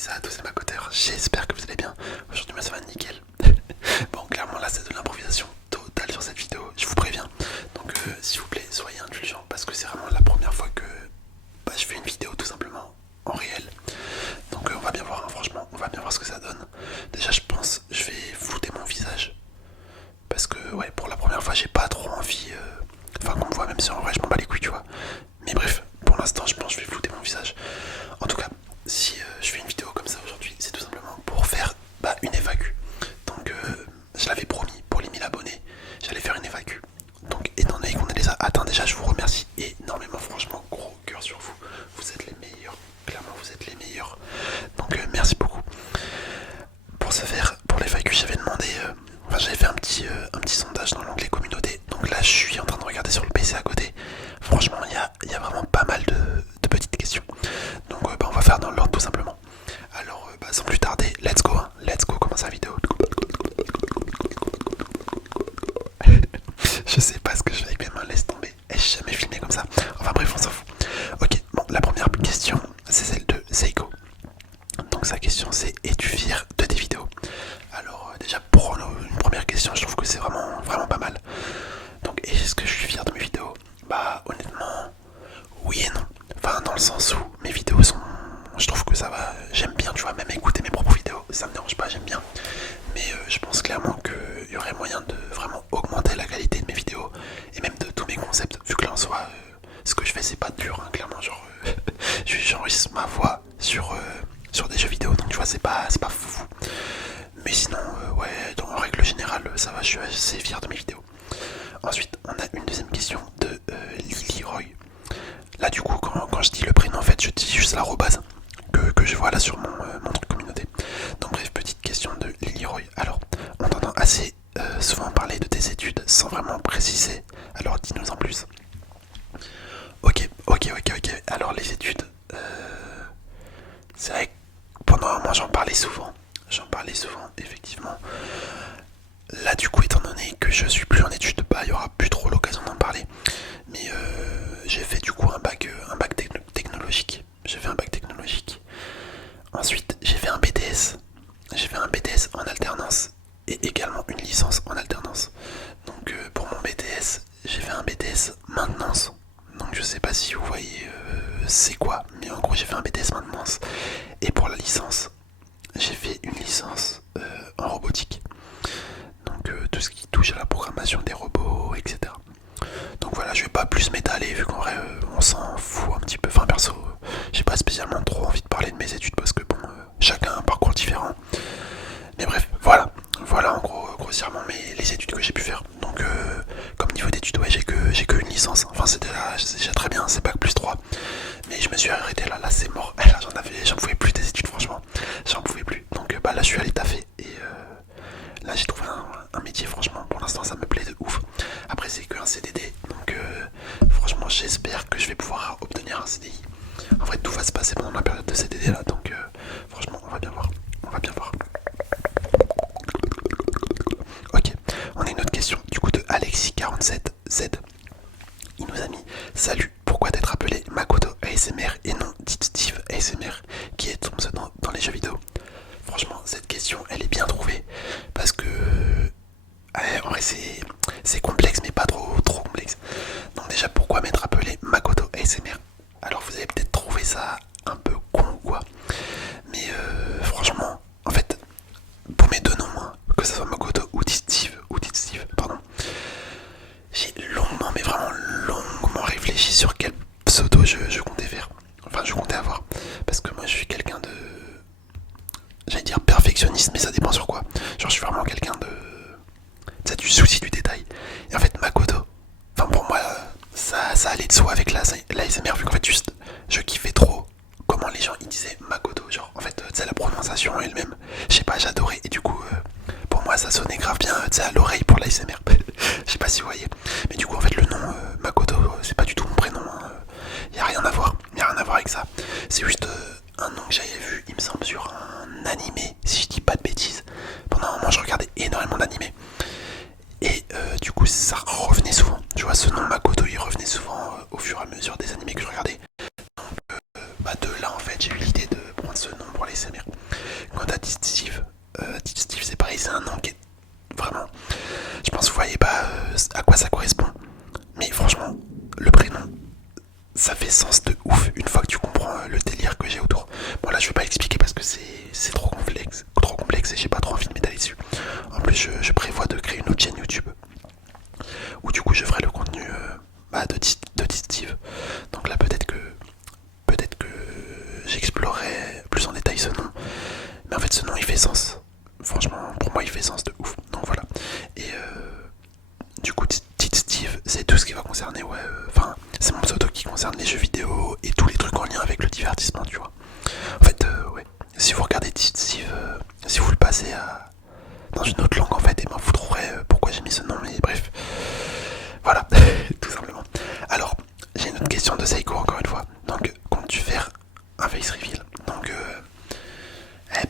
ça à tous les macoteurs, j'espère que vous allez bien. Aujourd'hui moi ça va nickel. Bon clairement là c'est de l'improvisation totale sur cette vidéo, je vous préviens. Donc s'il vous plaît soyez indulgents parce que c'est vraiment la première fois que je fais une vidéo tout simplement en réel. Donc on va bien voir, hein, franchement on va bien voir ce que ça donne. Déjà je pense je vais flouter mon visage. Parce que ouais pour la première fois j'ai pas trop envie enfin qu'on me voit, même si en vrai je m'en bats les couilles tu vois. Mais bref, pour l'instant je pense que je vais flouter mon visage. En tout cas, si je fais une vidéo comme ça aujourd'hui, c'est tout simplement pour faire une FAQ. Donc je l'avais promis pour les 1000 abonnés, j'allais faire une FAQ. Donc étant donné qu'on les a atteints déjà, je vous remercie énormément, franchement, gros cœur sur vous. Vous êtes les meilleurs, clairement vous êtes les meilleurs. Donc merci beaucoup. Pour ce faire, pour les FAQ, j'avais demandé, j'avais fait un petit sondage dans l'onglet communauté. Donc là je suis en train de regarder sur le PC à côté. Franchement il y a vraiment pas mal de petites questions. Donc on va faire dans l'ordre tout simplement. Alors sans plus tarder, let's go, hein. Let's go, commence la vidéo. Je sais pas ce que je fais avec mes mains, laisse tomber. Ai-je jamais filmé comme ça? Enfin bref, on s'en fout. Ok, bon, la première question, c'est celle de Seiko. Donc sa question c'est: es-tu fier de tes vidéos? Alors déjà pour une première question, je trouve que c'est vraiment pas mal. Donc est-ce que je suis fier de mes vidéos? Bah honnêtement, oui et non. Enfin dans le sens où mes vidéos sont... Je trouve que ça va, j'aime bien, tu vois, même écouter mes propres vidéos, ça me dérange pas, j'aime bien. Mais je pense clairement qu'il y aurait moyen de vraiment augmenter la qualité de mes vidéos et même de tous mes concepts, vu que là en soi, ce que je fais c'est pas dur, hein, clairement, genre, j'enregistre ma voix sur des jeux vidéo, donc tu vois, c'est pas fou. Mais sinon, ouais, en règle générale, ça va, je suis assez fier de mes vidéos. Ensuite, on a une deuxième question de Lily Roy. Là du coup, quand je dis le prénom, en fait, je dis juste l'arrobase que je vois là sur mon truc communauté. Donc bref, petite question de Lily Roy. Alors, on t'entend assez souvent parler de tes études sans vraiment préciser. Alors dis-nous en plus. Ok. Alors les études, c'est vrai que pendant un moment j'en parlais souvent. Effectivement. Là du coup, étant donné que je suis plus en études, il y aura plus trop l'occasion d'en parler. Mais j'ai fait du coup un bac technologique. J'ai fait un bac technologique. Ensuite, j'ai fait un BTS. J'ai fait un BTS en alternance et également une licence en alternance. Donc pour mon BTS, j'ai fait un BTS maintenance. Donc je sais pas si vous voyez c'est quoi, mais en gros j'ai fait un BTS maintenance. Et pour la licence, j'ai fait une licence en robotique. Donc tout ce qui touche à la programmation des robots, etc. Donc voilà, je vais pas plus m'étaler vu qu'en vrai on s'en fout un petit peu. Enfin perso, j'ai pas spécialement trop envie de parler de mes études parce que bon, chacun a un parcours différent. Mais bref, voilà en gros grossièrement les études que j'ai pu faire. Donc comme niveau d'études, ouais, j'ai que une licence. Enfin c'est déjà très bien, c'est bac plus 3. Mais je me suis arrêté là c'est mort. Là j'en pouvais plus des études, franchement. J'en pouvais plus. Donc là je suis allé taffer et là j'ai trouvé un métier, franchement pour l'instant ça me plaît de ouf. Après c'est qu'un CDD, donc franchement j'espère que je vais pouvoir obtenir un CDI. En vrai tout va se passer pendant la période de CDD là, donc franchement on va bien voir. Ok, on a une autre question du coup de Alexis47Z. Il nous a mis: salut, pourquoi t'être appelé Makoto ASMR et non dit Steve ASMR, qui est ton pseudo dans les jeux vidéo? Franchement cette question elle est bien trouvée parce que en vrai c'est complexe mais pas trop complexe. Donc déjà pourquoi m'être appelé Makoto ASMR? Alors vous avez peut-être trouvé ça un peu con ou quoi, mais franchement en fait pour mes deux noms, hein, que ce soit Makoto ou dit Steve, pardon, j'ai longuement mais vraiment longuement réfléchi sur quel pseudo je comptais faire. Enfin je comptais avoir. Parce que moi je suis quelqu'un de... J'allais dire perfectionniste, mais ça dépend sur quoi. Genre je suis vraiment quelqu'un de... Ça du souci du détail. Et en fait Makoto, enfin pour moi ça allait de soi avec l'ASMR, vu qu'en fait juste je kiffais trop comment les gens ils disaient Makoto. Genre en fait c'est la prononciation elle-même. Je sais pas, j'adorais. Et du coup pour moi ça sonnait grave bien à l'oreille pour l'ASMR. Je sais pas si vous voyez. Mais du coup en fait le nom Makoto c'est pas du tout mon prénom, hein. Y a rien à voir avec ça. C'est juste un nom que j'avais vu, il me semble, sur un animé, si je dis pas de bêtises. Pendant un moment je regardais énormément d'animés. Et du coup ça revenait souvent. Tu vois, ce nom Makoto il revenait souvent au fur et à mesure des animés que je regardais. Donc de là en fait j'ai eu l'idée de prendre ce nom pour les SMR. je vais pas l'expliquer parce que c'est trop complexe et j'ai pas trop envie de m'étaler dessus. En plus, je prévois de créer une autre chaîne YouTube où du coup je ferai le contenu de Steve. Donc là, peut-être que j'explorerai plus en détail ce nom. Mais en fait, ce nom il fait sens. Franchement, pour moi, il fait sens de ouf. Donc voilà. Et du coup, Tite Steve, c'est tout ce qui va concerner, ouais. Enfin, c'est mon pseudo qui concerne les jeux vidéo et tous les trucs en lien avec le divertissement, tu vois. En fait, ouais. Si vous regardez Tite Steve, si vous le passez dans une autre langue, en fait, et ben vous trouverez pourquoi j'ai mis ce nom. Mais bref, voilà, tout simplement. Alors, j'ai une autre question de Seiko encore une fois. Donc, comptes-tu faire un face reveal? Donc,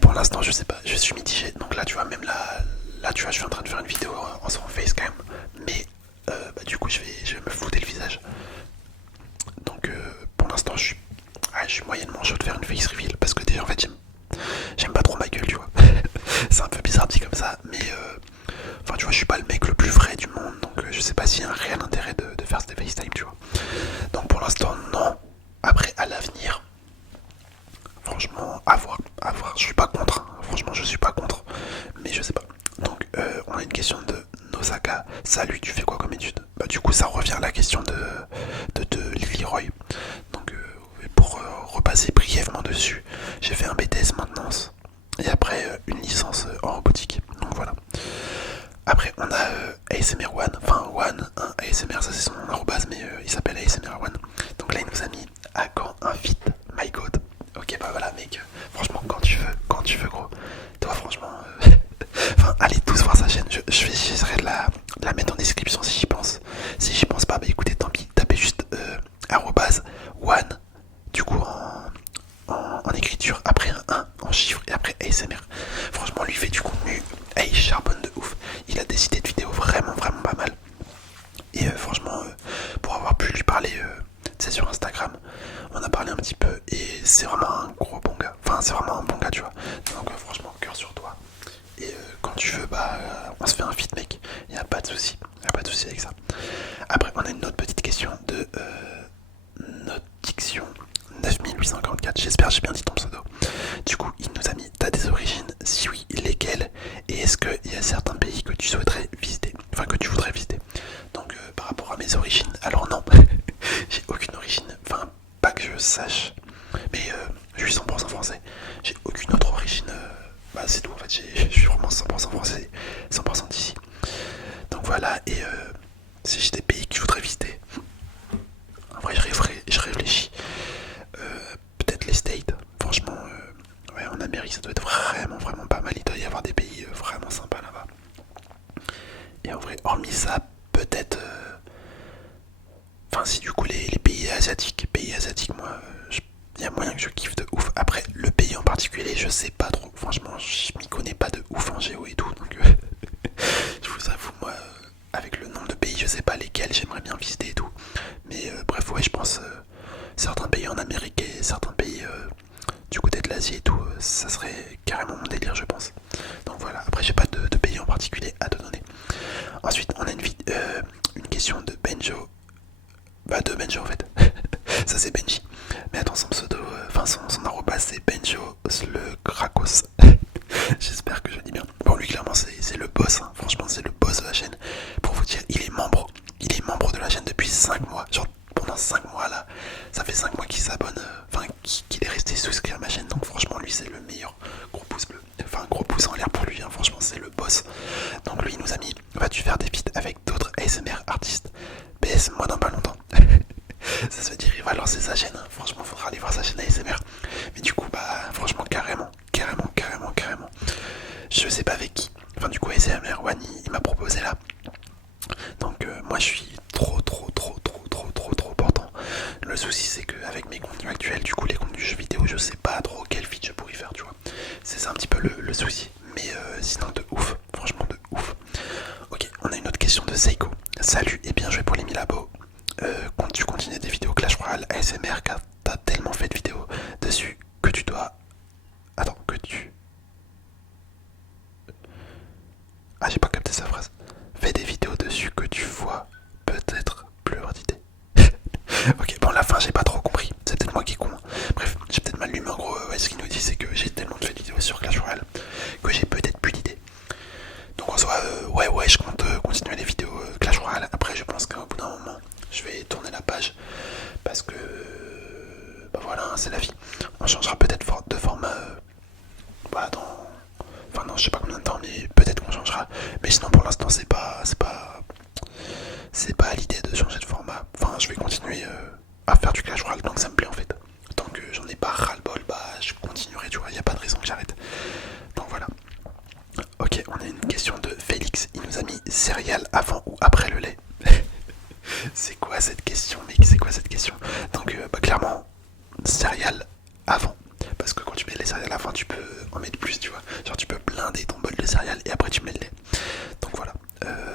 pour l'instant, je sais pas, je suis mitigé. Donc là, tu vois, même là, tu vois, je suis en train de faire une vidéo en son face quand même. Mais du coup, je vais me flouter le visage. Donc, pour l'instant, je suis moyennement chaud de faire une face reveal parce que déjà, en fait, j'aime pas trop ma gueule, tu vois. C'est un peu bizarre dit comme ça, mais enfin, tu vois, je suis pas le mec le plus vrai du monde, donc je sais pas s'il y a un réel intérêt de faire des FaceTime, tu vois. Donc pour l'instant, non. Après, à l'avenir, franchement, à voir. Je suis pas contre, hein. Franchement, je suis pas contre, mais je sais pas. Donc, on a une question de Nosaka. Salut, tu fais quoi comme étude? Bah, du coup, ça revient à la question de Leroy. Donc, pour repasser brièvement dessus, j'ai fait un BTS maintenance et après une licence en robotique. Donc voilà. Après, on a ASMR One, enfin One, hein, ASMR, ça c'est son arrobase, mais il s'appelle ASMR One. Donc là, il nous a mis à quand un feat, my god. Ok, bah voilà, mec, franchement, quand tu veux, gros. Toi, franchement, enfin, allez tous voir sa chaîne. J'essaierai de la mettre en description si j'y pense. Si j'y pense pas, bah écoutez, tant pis, tapez juste arrobase One, du coup en écriture, après un 1 en chiffres et après ASMR. Franchement, lui fait du contenu, et il charbonne de ouf. Il a des idées de vidéos vraiment pas mal. Et franchement, pour avoir pu lui parler, c'est sur Instagram, on a parlé un petit peu et c'est vraiment un gros bon gars. Enfin, c'est vraiment un bon gars, tu vois. Donc franchement, cœur sur toi. Et quand tu veux, bah, on se fait un feat, mec. Y a pas de souci. Y a pas de souci avec ça. Après, on a une autre petite question de notre diction 9844. J'espère que j'ai bien dit ton pseudo. Du coup, il nous a mis: t'as des origines? Si oui, lesquelles? Et est-ce qu'il y a certains pays que tu souhaiterais visiter? Enfin, que tu voudrais visiter? Donc, par rapport à mes origines, alors non, j'ai aucune origine. Enfin, pas que je sache. Mais je suis 100% français. J'ai aucune autre origine. Bah, c'est tout en fait. Je suis vraiment 100% français, 100% d'ici. Donc voilà. Et si j'ai des pays que je voudrais visiter, en vrai, je réfléchis. Peut-être les States. Franchement, ouais, en Amérique, ça doit être vraiment pas mal. Il doit y avoir des pays vraiment sympas là-bas. Et en vrai, hormis ça, peut-être. Enfin, si du coup, les pays asiatiques, moi, il y a moyen que je kiffe de ouf. Après, le pays en particulier, je sais pas trop. Franchement, je m'y connais pas de ouf en géo et tout. Donc, je vous avoue, moi, avec le nombre de pays, je sais pas lesquels j'aimerais bien visiter et tout. Mais bref, ouais, je pense certains pays en Amérique et certains pays du côté de l'Asie et tout, ça serait carrément mon délire, je pense. Donc voilà, après, j'ai pas de pays en particulier à te donner. Ensuite, on a une question de Benjo. Bah, de Benjo en fait. Ça, c'est Benji. Mais attends, son pseudo, enfin, son arrobas, c'est Benjo le Krakos. J'espère que je dis bien. Bon, lui, clairement, c'est le boss. Hein. Franchement, c'est le boss de la chaîne. Pour vous dire, il est membre de la chaîne depuis 5 mois. Genre, pendant 5 mois là, ça fait 5 mois qu'il s'abonne, enfin, qu'il est resté souscrit à ma chaîne. Donc, franchement, lui, c'est le meilleur. Gros pouce bleu. Enfin, gros pouce en l'air pour lui. Hein. Franchement, c'est le boss. Donc, lui, il nous a mis: vas-tu faire des feats avec d'autres ASMR artistes? PS, moi, dans pas longtemps. Ça se veut dire, il va lancer sa chaîne. Hein. Franchement, faudra aller voir sa chaîne ASMR. Mais du coup, bah, franchement, carrément. Je sais pas avec qui. Enfin, du coup, ASMR One, il m'a proposé là. Donc, moi, je suis trop portant. Le souci, c'est qu'avec mes contenus actuels, du coup, les contenus jeux vidéo, je sais pas trop quel feat je pourrais faire, tu vois. C'est un petit peu le souci. Mais sinon, de ouf. Franchement, de ouf. Ok, on a une autre question de Seiko. Salut et bien joué pour les 1000 abos. Comptes-tu continuer des vidéos Clash Royale ASMR car t'as tellement fait de vidéos dessus que tu dois... Attends, que tu... Ah, j'ai pas capté sa phrase. Fais des vidéos dessus que tu vois peut-être plus d'idées. Ok, bon, la fin, j'ai pas trop compris. C'est peut-être moi qui est con. Bref, j'ai peut-être mal lu, mais en gros, ouais, ce qu'il nous dit, c'est que j'ai tellement fait de vidéos sur Clash Royale que j'ai peut-être plus d'idées. Donc en soi, ouais, je compte continuer les vidéos Clash Royale. Après, je pense qu'au bout d'un moment, je vais tourner la page parce que, bah voilà, hein, c'est la vie. On changera peut-être de format, bah dans, enfin non, je sais pas combien de temps, mais peut-être qu'on changera. Mais sinon, pour l'instant, c'est pas l'idée de changer de format. Enfin, je vais continuer à faire du Clash Royale tant que ça me plaît en fait. Tant que j'en ai pas ras-le-bol, bah je continuerai, tu vois, y a pas de raison que j'arrête. Donc voilà. Ok, on a une question de Félix. Il nous a mis céréales avant ou après le lait. C'est quoi cette question, mec? C'est quoi cette question? Donc, bah, clairement, céréales avant. Parce que quand tu mets les céréales à la fin, tu peux en mettre plus, tu vois. Genre, tu peux blinder ton bol de céréales et après tu mets le lait. Donc voilà.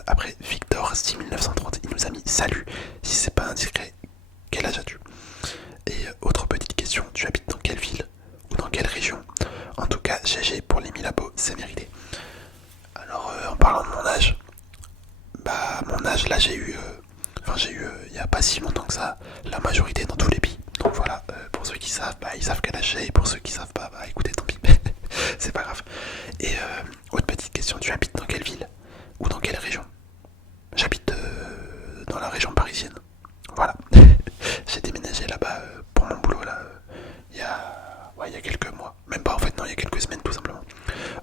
Après, Victor 6930, il nous a mis salut. Si c'est pas indiscret, quel âge as-tu? Et autre petite question, tu habites dans quelle ville ou dans quelle région? En tout cas, GG pour les 1000 abos, c'est mérité. Alors, en parlant de mon âge, bah mon âge là j'ai eu, il y a pas si longtemps que ça, la majorité dans tous les pays. Donc voilà, pour ceux qui savent, bah ils savent quel âge j'ai, et pour ceux qui savent pas, bah écoutez, tant pis, c'est pas grave. Et autre petite question, tu habites dans quelle ville ou dans quelle région? J'habite dans la région parisienne. Voilà. J'ai déménagé là-bas pour mon boulot là, il y a quelques mois. Même pas en fait, non, il y a quelques semaines tout simplement.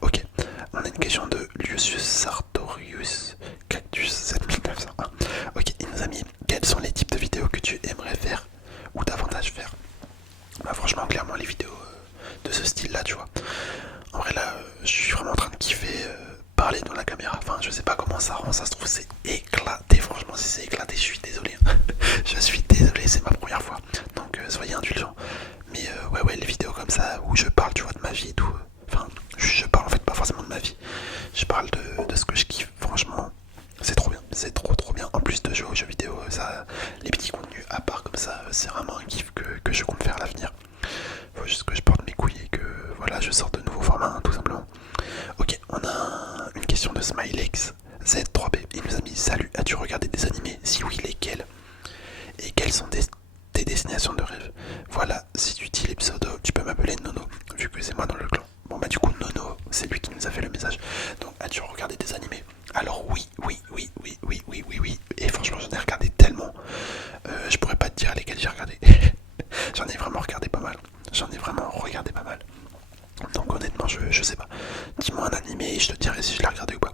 Ok, on a une question de Lucius Sartorius Cactus 7901. Ok, il nous a mis quels sont les types de vidéos que tu aimerais faire ou davantage faire? Bah franchement, clairement les vidéos de ce style là, tu vois. En vrai là, je suis vraiment en train de kiffer parler dans la caméra. Enfin, je sais pas comment ça rend, ça se trouve c'est éclaté. Franchement, si c'est éclaté, je suis désolé. Je suis désolé, c'est ma première fois. Donc soyez indulgents. Mais ouais, les vidéos comme ça où je parle, tu vois, de ma vie et tout. Enfin, je parle en fait pas forcément de ma vie. Je parle de ce que je kiffe. Franchement, c'est trop bien. C'est trop bien. En plus de jouer aux jeux vidéo, ça, les petits contenus à part comme ça, c'est vraiment un kiff que je compte faire à l'avenir. Faut juste que je porte mes couilles et que voilà, je sorte de nouveaux formats, hein, tout simplement. Ok, on a une question de Smilex Z3B. Il nous a mis salut, as-tu regardé des animés? Si oui, lesquels? Et quelles sont tes destinations de rêve? Voilà, si tu dis les pseudos, tu peux m'appeler Nono, vu que c'est moi dans le clan. Bon bah du coup Nono, c'est lui qui nous a fait le message. Donc as-tu regardé des animés? Alors oui. Et franchement j'en ai regardé tellement. Je pourrais pas te dire lesquels j'ai regardé. J'en ai vraiment regardé pas mal. Donc honnêtement je sais pas. Dis-moi un animé et je te dirai si je l'ai regardé ou pas.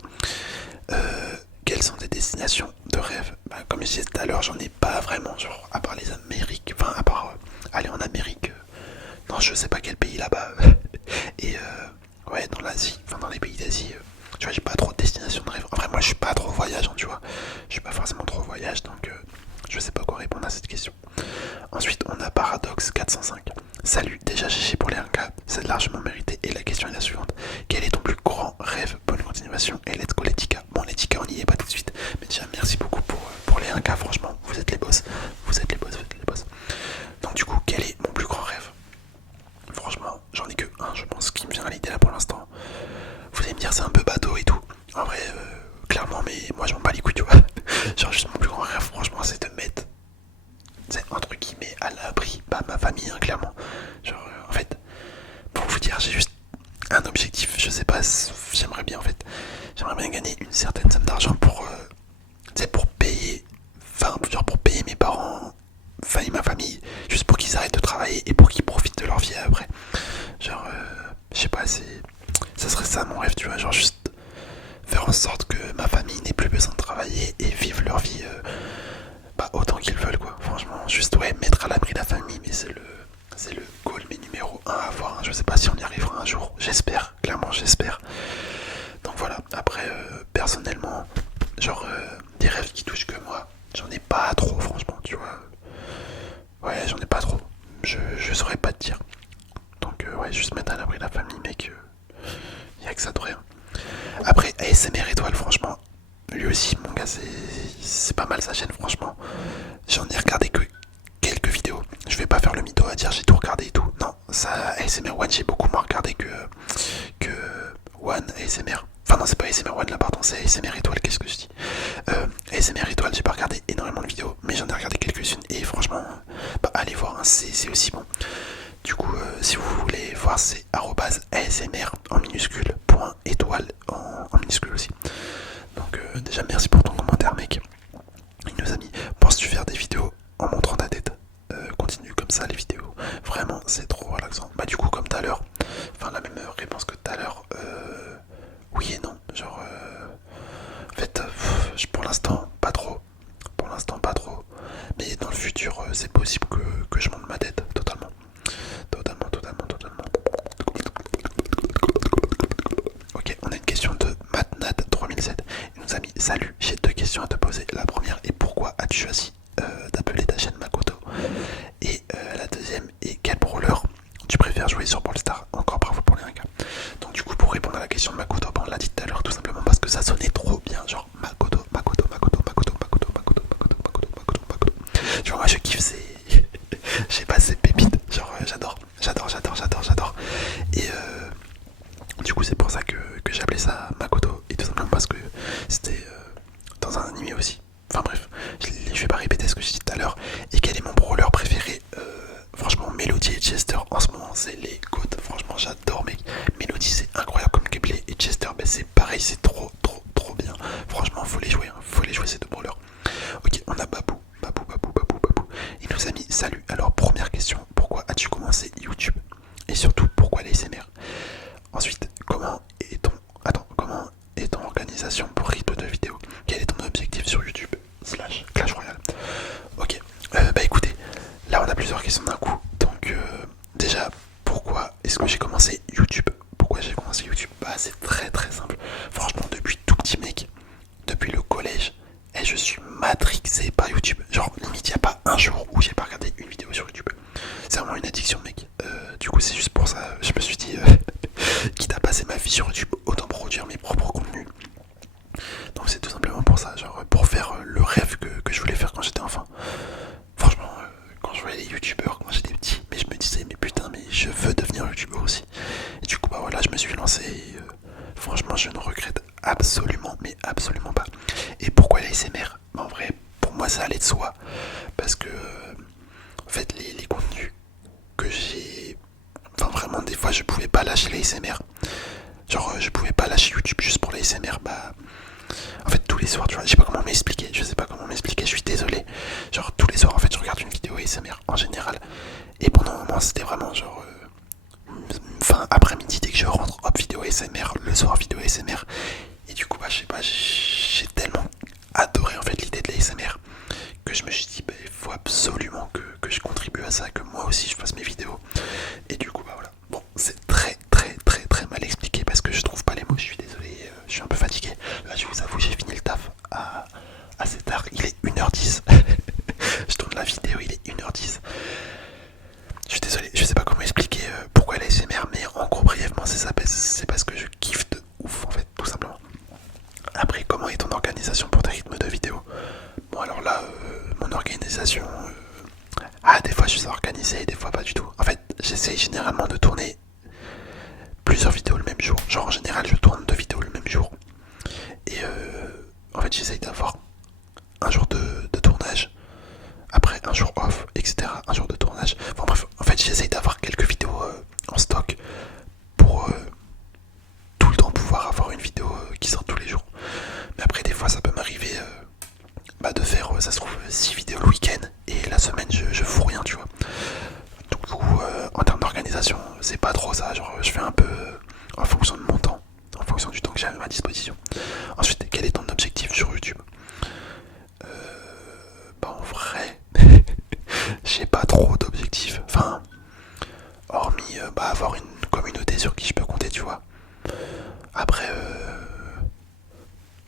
Quelles sont tes destinations de rêve? Bah, comme je disais tout à l'heure, j'en ai pas vraiment, genre à part les Amériques, enfin à part aller en Amérique, non je sais pas quel pays là-bas, et ouais dans l'Asie, enfin dans les pays d'Asie, tu vois j'ai pas trop de destinations de rêve. En vrai moi je suis pas trop voyageant, tu vois, je suis pas forcément trop voyage donc je sais pas quoi répondre à cette question. Ensuite on a Paradox 405. Salut, déjà GG pour les 1K, c'est largement mérité. Et la question est la suivante. Quel est ton plus grand rêve? Bonne continuation et let's go les Tika. Bon les Tika on y est pas tout de suite. Mais déjà merci beaucoup pour les 1K, franchement, vous êtes les boss. Vous êtes les boss. Donc du coup, quel est mon plus grand rêve? Franchement, j'en ai que un, je pense, qui me vient à l'idée là pour l'instant. Vous allez me dire c'est un peu bateau et tout. En vrai, clairement, mais moi je m'en bats les couilles, tu vois. Genre juste mon plus grand rêve, franchement, c'est de mettre, c'est entre guillemets à l'abri, bah ma famille, hein, clairement. Genre en fait, pour vous dire, j'ai juste un objectif, je sais pas, j'aimerais bien en fait, j'aimerais bien gagner une certaine somme d'argent pour payer, enfin genre pour payer mes parents, enfin et ma famille, juste pour qu'ils arrêtent de travailler et pour qu'ils profitent de leur vie après. Genre, je sais pas, ça serait ça mon rêve, tu vois, genre juste faire en sorte que ma famille n'ait plus besoin de travailler et vivre leur vie bah, autant qu'ils veulent quoi. Franchement, juste ouais, mettre à l'abri la famille, mais c'est le goal mais numéro 1 à avoir. Je sais pas si on y arrivera un jour, j'espère, clairement j'espère. Donc voilà, après personnellement, genre des rêves qui touchent que moi, j'en ai pas trop franchement, tu vois. Ouais, j'en ai pas trop. Je saurais pas te dire. Donc ouais, juste mettre à l'abri la famille, mec, y a que ça de rien. Après, ASMR étoile, franchement, lui aussi, mon gars, c'est pas mal sa chaîne, franchement. J'en ai regardé que quelques vidéos. Je vais pas faire le mytho à dire j'ai tout regardé et tout. Non, ça, ASMR One, j'ai beaucoup moins regardé que One ASMR. Enfin, non, c'est pas ASMR One là, pardon, c'est ASMR étoile, qu'est-ce que je dis? ASMR étoile, j'ai pas regardé énormément de vidéos, mais j'en ai regardé quelques-unes et franchement, bah, allez voir, hein, c'est aussi bon. Du coup, si vous voulez voir c'est @ASMR en minuscule, point étoile en minuscule aussi. Donc déjà merci pour ton commentaire mec. Il nous a mis, penses-tu faire des vidéos en montrant ta tête? Continue comme ça les vidéos, vraiment c'est trop relaxant. Bah du coup comme tout à l'heure, enfin la même réponse que tout à l'heure, oui et non, genre en fait pour l'instant pas trop, mais dans le futur c'est possible que je monte ma tête totalement. Ok, on a une question de Matnat3007. Il nous a mis salut, j'ai deux questions à te poser. La première est pourquoi as-tu choisi d'appeler ta chaîne Makoto? Et la deuxième est quel brawler tu préfères jouer sur Brawl Stars? Encore bravo pour les 1K. Donc du coup pour répondre à la question de Makoto, on l'a dit tout à l'heure tout simplement parce que ça sonnait trop bien, genre Makoto. Tu vois moi je kiffe ces... je sais pas, ces pépites, genre j'adore. Et du coup c'est pour ça que j'ai appelé ça Makoto. Et tout simplement parce que c'était dans un animé aussi. Enfin bref, je vais pas répéter ce que j'ai dit tout à l'heure. Et quel est mon brawler préféré? Franchement Melody et Chester en ce moment c'est les goats. Franchement j'adore mec. Melody c'est incroyable comme gameplay. Et Chester c'est pareil, c'est trop bien. Franchement faut les jouer, faut les jouer ces deux brawlers. Ok, on a Babou. Il nous a mis salut. Alors première question, pourquoi as-tu commencé YouTube? Et surtout pourquoi les SMR? Ensuite, comment est ton organisation pour rythme de vidéo? Quel est ton objectif sur YouTube / Clash Royale? Ok, bah écoutez, là on a plusieurs questions d'un coup. Donc déjà, pourquoi est-ce que j'ai commencé YouTube? Bah c'est très simple. Franchement, depuis tout petit mec, depuis le collège, et je suis matrixé par YouTube. Genre limite, il n'y a pas un jour où j'ai pas regardé une vidéo sur YouTube. C'est vraiment une addiction mec. Du coup c'est juste pour ça, je me suis dit, quitte à passer ma vie sur YouTube, autant produire mes propres contenus. Donc c'est tout simplement pour ça, genre pour faire le rêve que je voulais faire quand j'étais enfant. Franchement, quand je voyais les youtubeurs quand j'étais petit, mais je me disais mais putain mais je veux devenir youtubeur aussi. Et du coup bah voilà, je me suis lancé et, franchement je ne regrette absolument pas. Et pourquoi les SMR? Bah, en vrai pour moi ça allait de soi. Parce que en fait les contenus que j'ai... Enfin vraiment des fois je pouvais pas lâcher les SMR. Genre je pouvais pas lâcher YouTube juste pour les SMR. Bah en fait tous les soirs tu vois, je sais pas comment m'expliquer, je suis désolé. Genre tous les soirs en fait je regarde une vidéo ASMR en général. Et pendant un moment c'était vraiment genre fin après-midi dès que je rentre, hop vidéo ASMR, le soir vidéo ASMR. Et du coup bah je sais pas, j'ai tellement adoré en fait l'idée de l'ASMR que je me suis dit bah il faut absolument que je contribue à ça, que moi aussi je fasse mes vidéos. Et du coup bah voilà. Bon c'est très mal expliqué parce que je trouve pas les mots, je suis désolé, je suis un peu fatigué. Là je vous avoue j'ai fini le taf à cette heure, il est 1h10. Je tourne la vidéo, il est 1h10. Je suis désolé, je sais pas comment expliquer pourquoi l'ASMR, mais en gros brièvement c'est parce que je kiffe de ouf en fait, tout simplement. Après comment est ton organisation pour tes rythmes de vidéo? Bon alors là, mon organisation... des fois je suis organisé, des fois pas du tout. En fait j'essaye généralement de tourner plusieurs vidéos le même jour. Genre en général je tourne 2 vidéos le même jour. Et en fait j'essaye d'avoir un jour de tournage, après un jour off, etc. Un jour de tournage. Enfin bref, en fait j'essaye d'avoir quelques vidéos en stock pour tout le temps pouvoir avoir une vidéo qui sort tous les jours. Mais après des fois ça peut m'arriver de faire, ça se trouve, 6 vidéos le week-end et la semaine je fous rien tu vois. Donc du coup en termes d'organisation c'est pas trop ça, genre je fais un peu en fonction de mon temps, en fonction du temps que j'ai à ma disposition. Ensuite quel est ton objectif sur YouTube? Bah en vrai j'ai pas trop d'objectifs, enfin hormis avoir une communauté sur qui je peux compter tu vois. Après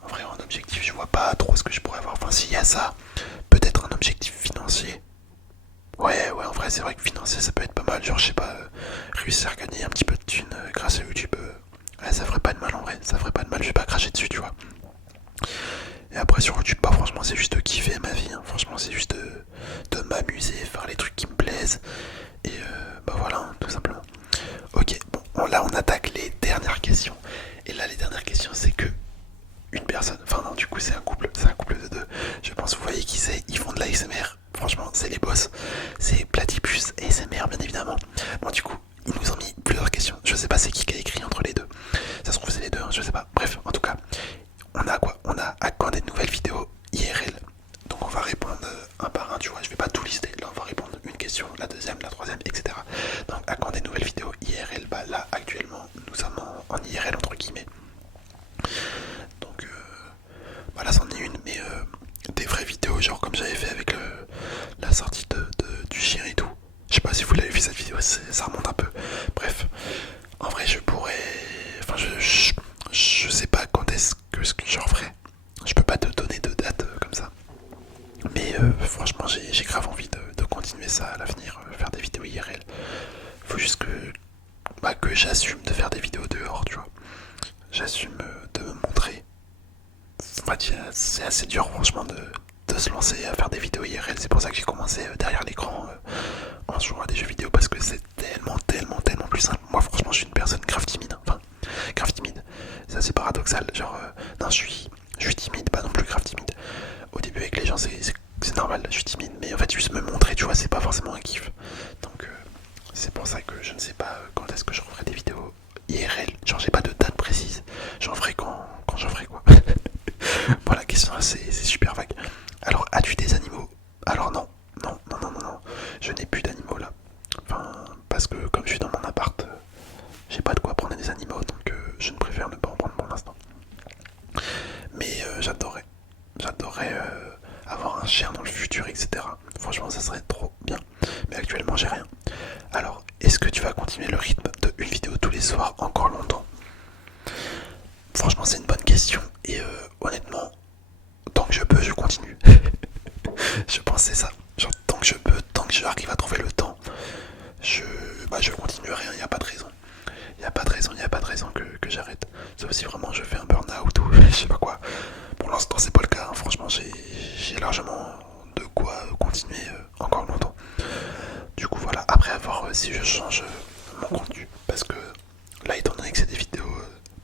en vrai en objectif je vois pas trop ce que je pourrais avoir, enfin s'il y a ça, peut-être un objectif financier. Ouais, en vrai, c'est vrai que financier ça peut être pas mal. Genre, je sais pas, réussir à gagner un petit peu de thunes grâce à YouTube. Ouais, ça ferait pas de mal en vrai, ça ferait pas de mal, je vais pas cracher dessus, tu vois. Et après, sur YouTube, bah, franchement, c'est juste de kiffer ma vie. Hein. Franchement, c'est juste de m'amuser, faire les trucs qui me plaisent. Et bah voilà, hein, tout simplement. Ok, bon, là, on attaque les dernières questions. Et là, les dernières questions, c'est que une personne, enfin non, du coup, c'est un couple de deux. Je pense, vous voyez qui c'est, ils font de l'ASMR. Franchement, c'est les boss. C'est Platypus ASMR, bien évidemment. Bon, du coup, ils nous ont mis plusieurs questions Je sais pas c'est qui a écrit entre les deux. Ça se trouve c'est les deux, hein, je sais pas. Bref, en tout cas, on a quoi? On a à quand des nouvelles vidéos IRL. Donc on va répondre un par un, tu vois. Je vais pas tout lister. Là on va répondre une question, la deuxième, la troisième, etc. Donc à quand des nouvelles vidéos IRL? Bah là actuellement nous sommes en IRL entre guillemets. Donc bah là c'en est une, mais des vraies vidéos, genre comme j'avais fait avec la sortie du chien et tout. Je sais pas si vous l'avez vu cette vidéo, ça remonte un peu. Bref, en vrai je pourrais... Enfin je sais pas quand est-ce que j'en ferai. Je peux pas te donner de date comme ça. Mais franchement j'ai grave envie de continuer ça à l'avenir, faire des vidéos IRL. Faut juste que j'assume de faire des vidéos dehors, tu vois. J'assume de me montrer. En fait, c'est assez dur franchement de se lancer à faire des vidéos IRL. C'est pour ça que j'ai commencé derrière l'écran en jouant à des jeux vidéo, parce que c'est tellement plus simple. Moi franchement je suis une personne grave timide, hein. Enfin grave timide, c'est assez paradoxal, genre non je suis timide, pas non plus grave timide. Au début avec les gens c'est normal, je suis timide, mais en fait juste me montrer, tu vois, c'est pas forcément un kiff. Donc c'est pour ça que je ne sais pas quand est-ce que je referai des vidéos IRL. Genre j'ai pas de date précise, j'en ferai quand j'en ferai quoi. Bon, la question c'est super vague. Alors as-tu des animaux? Alors non, je n'ai plus d'animaux là. Enfin, parce que comme je suis dans mon appart, j'ai pas de quoi prendre des animaux, donc je ne préfère ne pas en prendre pour l'instant. Mais j'adorerais avoir un chien dans le futur, etc. Franchement, ça serait trop bien. Mais actuellement, j'ai rien. Alors, est-ce que tu vas continuer le rythme de une vidéo tous les soirs encore longtemps? Franchement, c'est une bonne question. Et honnêtement, tant que je peux, je continue. Je pense que c'est ça. Genre, tant que je peux, tant que j'arrive à trouver le temps, je continuerai, il n'y a pas de raison. Il n'y a pas de raison que j'arrête. Sauf si vraiment je fais un burn-out ou je sais pas quoi. Pour l'instant, c'est pas le cas, hein. Franchement, j'ai largement de quoi continuer encore longtemps. Du coup, voilà. Après, à voir si je change mon contenu. Parce que là, étant donné que c'est des vidéos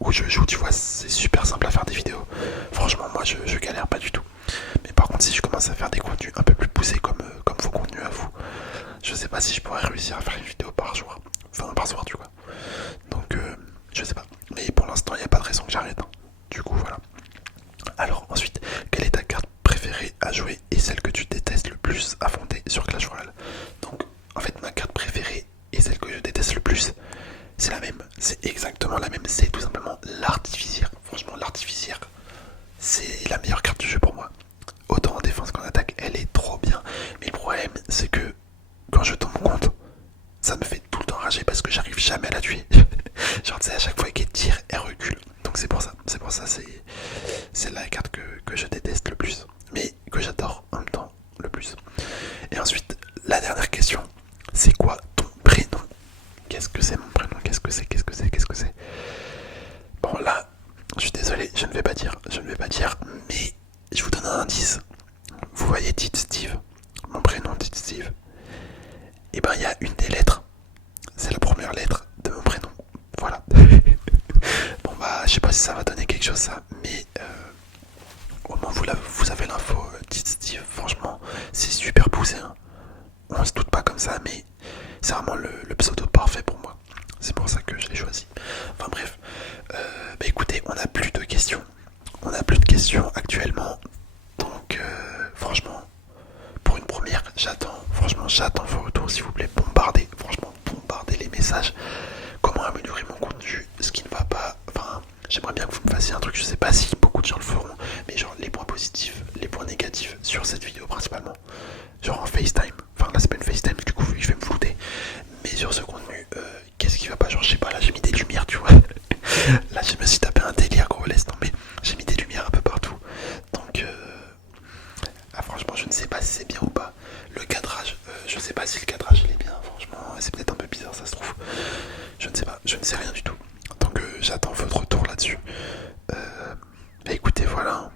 où je joue, tu vois, c'est super simple à faire des vidéos. Franchement, moi, je galère pas du tout. Mais par contre, si je commence à faire des contenus un peu plus poussés comme vos contenus à vous, je sais pas si je pourrais réussir à faire une vidéo par jour. Enfin, par soir, tu vois. Donc, je sais pas. Mais pour l'instant, il n'y a pas de raison que j'arrête, hein. Du coup, voilà. Alors, ensuite, quelle est ta carte préférée à jouer et celle que tu détestes le plus affronter sur Clash Royale? Donc, en fait, ma carte préférée et celle que je déteste le plus, c'est la même. C'est exactement la même. C'est tout simplement l'artificière. Franchement, l'artificière, c'est la meilleure carte du jeu pour moi. Autant en défense qu'en attaque, elle est trop bien. Mais le problème, c'est que quand je tombe compte, ça me fait tout le temps rager parce que j'arrive jamais à la tuer. Genre, tu sais, à chaque fois qu'elle tire, elle recule. Donc c'est pour ça, c'est la carte que je déteste le plus, mais que j'adore en même temps le plus. Et ensuite, la dernière question, c'est quoi ton prénom? Qu'est-ce que c'est mon prénom? Qu'est-ce que c'est? Bon là, je suis désolé, je ne vais pas dire, mais je vous donne un indice. Vous voyez Tite Steve, mon prénom Tite Steve. Et ben il y a une des lettres, c'est la première lettre de mon prénom. Voilà. Bon bah je sais pas si ça va donner quelque chose ça, mais au moins vous avez l'info. Tite Steve, franchement c'est super poussé, hein. On se doute pas comme ça, mais c'est vraiment le pseudo parfait pour moi. C'est pour ça que je l'ai choisi. Enfin bref, bah écoutez, on n'a plus de questions. On n'a plus de questions actuellement. Donc franchement, pour une première, j'attends vos retours s'il vous plaît. Bombardez les messages. Comment améliorer mon contenu, ce qui ne va pas. Enfin, j'aimerais bien que vous me fassiez un truc, je sais pas si beaucoup de gens le feront, mais genre les points positifs, les points négatifs sur cette vidéo principalement. Genre en FaceTime, enfin là c'est pas une FaceTime, du coup je vais me flouter. Mais sur ce contenu, qu'est-ce qui va pas? Genre je sais pas, là j'ai mis des lumières, tu vois. Là je me suis tapé un délire, gros, laisse tomber. J'ai mis des lumières un peu partout. Donc franchement je ne sais pas si c'est bien ou pas. Le cadrage, je sais pas si le cadrage il est bien, franchement c'est peut-être un peu bizarre ça se trouve. Je ne sais pas, je ne sais rien du tout. Donc j'attends votre retour là-dessus. Bah écoutez, voilà,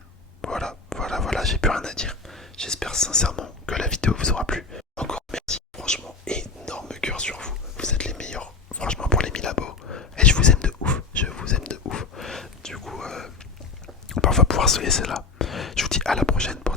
j'ai plus rien à dire. J'espère sincèrement que la vidéo vous aura plu. Encore merci, franchement, énorme cœur sur vous. Vous êtes les meilleurs, franchement, pour les 1000 abos. Et je vous aime de ouf, Du coup, on va pouvoir se laisser là. Je vous dis à la prochaine pour